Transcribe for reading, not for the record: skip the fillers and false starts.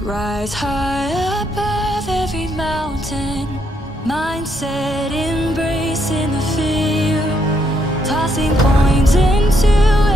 Rise high above every mountain, mindset embracing the fear, tossing coins into